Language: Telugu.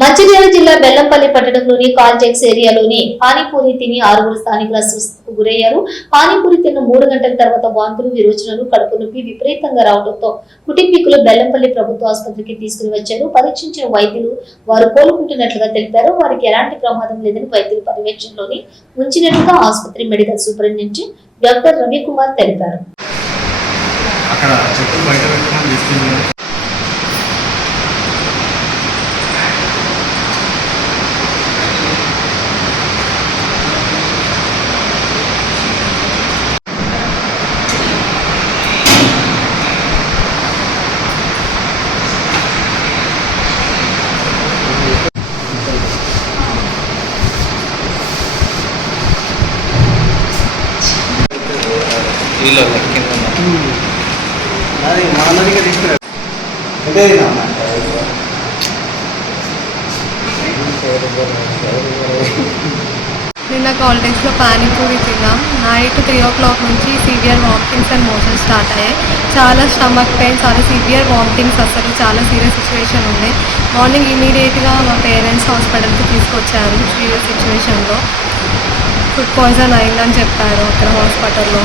మంచిర్యాల జిల్లా బెల్లంపల్లి పట్టణంలోని కాల్జెక్స్ ఏరియాలోని పానీపూరి తిని 6 స్థానికుల అస్వస్థతకు గురయ్యారు. పానీపూరి తిన్న 3 గంటల తర్వాత వాంతులు, విరోచనాలు, కడుపు నొప్పి విపరీతంగా రావడంతో కుటుంబీకులు బెల్లంపల్లి ప్రభుత్వ ఆసుపత్రికి తీసుకుని వచ్చారు. పరీక్షించిన వైద్యులు వారు కోలుకుంటున్నట్లుగా తెలిపారు. వారికి ఎలాంటి ప్రమాదం లేదని వైద్యుల పర్యవేక్షణలోని ఉంచినట్లుగా ఆసుపత్రి మెడికల్ సూపరింటెండెంట్ డాక్టర్ రవికుమార్ తెలిపారు. నిన్న కాలేజ్లో పానీపూరి తిన్నాం. నైట్ 3 o'clock నుంచి severe vomitings and motion start అయ్యాయి. చాలా స్టమక్ పెయిన్, చాలా సివియర్ వామిటింగ్స్, అసలు చాలా సీరియస్ సిచ్యువేషన్ ఉంది. మార్నింగ్ ఇమీడియట్గా మా పేరెంట్స్ హాస్పిటల్కి తీసుకొచ్చారు. సీరియస్ సిచ్యువేషన్లో ఫుడ్ పాయిజన్ అయిందని చెప్పారు అక్కడ హాస్పిటల్లో.